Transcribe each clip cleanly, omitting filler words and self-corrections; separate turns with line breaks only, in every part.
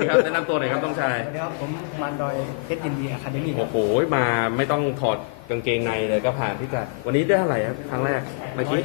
ครับแนะนำตัวหน่อยครับต้องชาย
สวัสดีครับผมมันดอยเพชรยินดีอะคาเดมี่ครั
โอ้
บ
โหมาไม่ต้องถอดกางเกงในเลยก็ผ่านพิกัดวันนี้ได้เท่าไหร่ครับครั้งแรกเมื่อกี้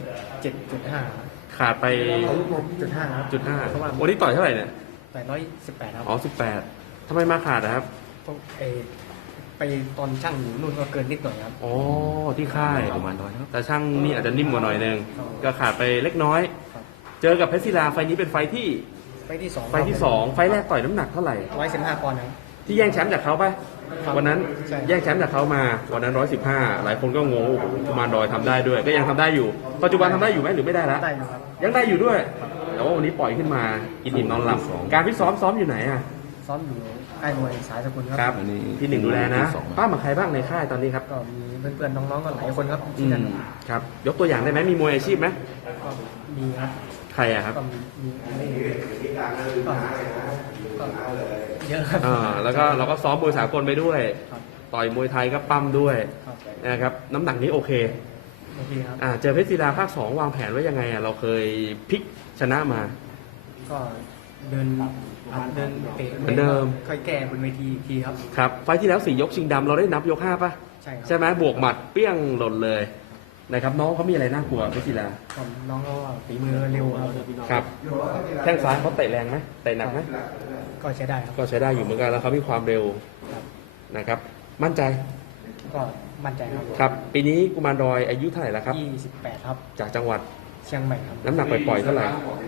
107.5
ขาดไป
107.5ครับ
0.5
เพราะว่า
วันนี้ต่อยเท่าไหร่เนี่ย
แต่118ครับ
อ๋อ18ทำไมมาขาดนะครับ
ต้องไปตอนช่างอยู่นู่นก็เกินนิดหน่อยครับ
อ๋อที่ค่ายประมาณน้อยแต่ช่างนี่อาจจะนิ่มกว่าหน่อยนึงก็ขาดไปเล็กน้อย
ครับ
เจอกับเพชรศิลาไฟล์นี้เป็นไฟล์ที่
ไปที่2
ไฟล์ที่สองไฟล์แรกต่อยน้ำหนักเท่าไหร่
115ปอนด์ครับ
ที่แย่งแชมป์จากเขาปะ
ครับ
วันนั้น
ใช่
แย่งแชมป์จากเขามาวันนั้น115หลายคนก็งงโอ้โหกุมารดอยทำได้ด้วย ก็ยังทำได้อยู่ ปัจจุบันทำได้อยู่ไหมหรือไม่ได้แล้ว
ได้อยู่ครับ
ยังได้อยู่ด้วย แต่ว่าวันนี้ปล่อยขึ้นมากินอิ่มนอนหลับการฟิตซ้อมอยู่ไหนอ่ะ
ซ้อมอยู่ค่ายมวยสายสกุลค
ค
รั
รับพี่หนึ่งดูแลนะป้ามาใครบ้างในค่ายตอนนี้ครับ
ก็มีเพื่อนๆน้องๆก็หลายคนครับ
อื
ที่นั่น
มครับยกตัวอย่างได้ไหมมีมวยอาชีพไหม
ก็มีครับ
ใครอะครับ
ก็มีก็เยอะครับ
แล้วก็เราก็ซ้อมมวยสากลไปด้วย
ครับ
ต่อยมวยไทยก็ปั้มด้วย
ครับ
นะครับน้ำหนักนี้โอเค
โอเคครับ
เจอเพชรศิลาภาค 2 วางแผนไว้ยังไงเราเคยพลิกชนะมา
ก็เดินเตะ
เหมือนเดิม
ค่อยแก้บนเวทีอีกทีครับ
ครับไฟล์ที่แล้ว4 ยกชิงดำเราได้นับยก 5ป่ะ
ใช่ครับ
ใช่ไหมบวกหมัดเปี้ยงหล่นเลยนะครับน้องเขามีอะไรน่ากลัวเพชรศิลา
ผมน้องเขาว่าฝีมือเร็วครับ
ครับแข้งซ้ายเขาเตะแรงไหมเตะหนักไหม
ก็ใช้ได้ครับ
ก็ใช้ได้อยู่เหมือนกันแล้วเขามีความเร็ว
ครับ
นะครับมั่นใจ
ก็มั่นใจครับ
ครับปีนี้กุมารดอยอายุเท่าไหร่แล้วครับ
28ครับ
จากจังหวัด
เชียงใหม่ครับ
น้ำหนักปล่อยๆเท่าไหร่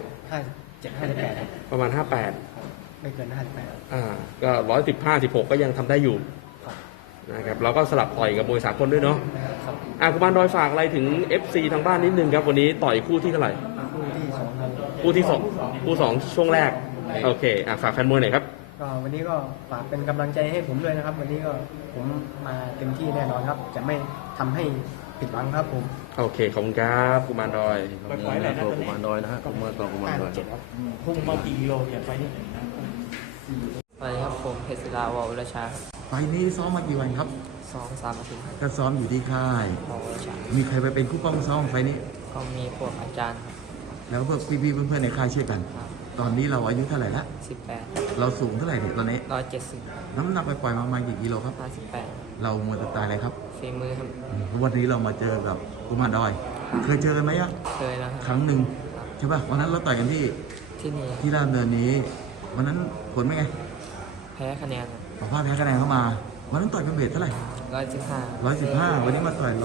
57 58ครับ
ประมาณ 58
ครับไม่เกิน58ครับ
ก็115 16ก็ยังทำได้อยู่
ครับ
นะครับเราก็สลับต่อยกับมวยสากลด้วยเนาะ
ครับ
กุมารดอยฝากอะไรถึง FC ทางบ้านนิดนึงครับวันนี้ต่อยคู่ที่เท่าไหร่
คู่ที่2ครับ
คู่สองช่วงแรกโอเคฝากแฟนมวยหน่อยครับ
ก็วันนี้ก็ฝากเป็นกำลังใจให้ผมด้วยนะครับ วันนี้ก็ผมมาเต็มที่แน่นอนครับ จะไม่ทำให้ผิดหวังครับผม
โอเคขอบคุณครับกุมารดอย
ปล่อยๆแหละตัวกุมารดอยนะฮะกุมารต่อกุมารดอย
57ครับ
พุ่งมากี่กิโลเนี่ยไฟนี่
สวัสดีครับผมเพชรศิลาวอลวรชา
ไฟล์นี้ซ้อมมากี่วันครับ
2-3 อาทิตย์ครับ
ก็ซ้อมอยู่ที่ค่าย
วอลวรชา
มีใครไปเป็นคู่ป้องซ้อมไฟล์นี้
ก็มีพวกอาจารย์ครับ
แล้วพวกพี่ๆเพื่อนๆในค่ายช่วยกัน ตอนนี้เราอายุเท่าไหร่ละ
18
เราสูงเท่าไหร่เนี่ยตอนนี้
170
น้ำหนักไปปล่อยๆมาประมาณกี่กิโลครับ
58
เรามวยสไตล์อะไรครับ
ฝีมือครับ
วันนี้เรามาเจอกับกุมารดอย เคยเจอกันไหมอะ
เคยแล้วค
ครับ รั้งหนึ่งใช่ป่ะ วันนั้นเราต่อยกันที่
ที่นี่
ที่ราชดำเนินนี้ วันนั้นผลเป็นไง
แพ้คะแนน
บอกว่าแพ้คะแนนเข้ามา วันนั้นต่อยเป็นเวทเท่าไหร่
115
115 วันนี้มาต่อย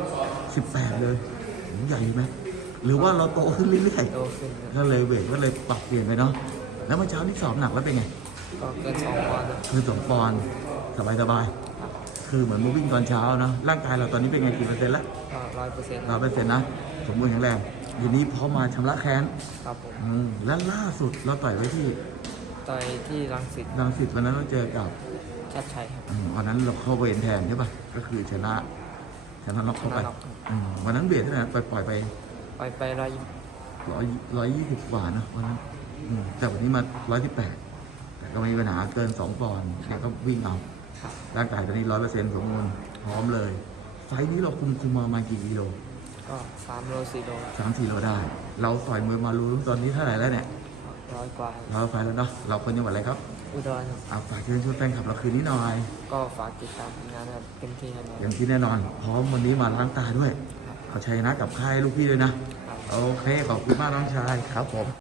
118 เลยใหญ่ไหมหรือว่าเราโตขึ้นเรื่อย
โตขึ้นครับ
ๆก็เลยเวทก็เลยปรับเปลี่ยนไปเนาะ แล้วเมื่อเช้านี่สอบหนักแล้วเป็นไง
ก็เกิน2 ปอนด์ครับ
คือ2 ปอนด์สบาย
ครับ
ๆคือเหมือนมาวิ่งตอนเช้าเนาะ ร่างกายเราตอนนี้เป็นไงกี่เปอร์เซ็นต์แล้ว
ก็ 100%
100%นะ สมบูรณ์แข็งแรงทีนี้พร้อมมาชำระแค้น
ครับผม
และล่าสุดเราต่อยไว้ที่
ต่อยที่รังสิต
รังสิตวันนั้นเราเจอกับ
ชัดชัยครับ
วันนั้นเราเข้าเวรแทนใช่ป่ะ ก็คือชนะน็อกเข้าไป
ชนะน็อกครับ
วันนั้นเวทเท่าไหร่ปล่อยไป
ไป
120 กว่านะวันนั้นแต่วันนี้มา118แต่ก็ไม่มีปัญหาเกิน2 ปอนด์แล้วก็วิ่งเอา
ครับ
ร่างกายตอนนี้100%สมบูรณ์พร้อมเลย ไฟล์นี้เราคุมมาประมาณกี่กิโล
ก็3 โล 4 โล
3-4 โลได้ เราต่อยมวยมารู้ตอนนี้เท่าไหร่แล้วเนี่ย
100 กว่าครับ
เราไฟล์แล้วเนาะเราคนจังหวัดอะไรครับ
อุดรครับ
ฝากเชิญชวนแฟนคลับเราคืนนี้หน่อย
ก็ฝากติดตามผลงานนะครับเต็มที่แน่นอน
อย่างที่แน่นอน พร้อมวันนี้มาล้างตาด้วย เอาชัยนะกับค่ายลูกพี่ด้วยนะ โอเค ขอบคุณมากน้องชายครับผม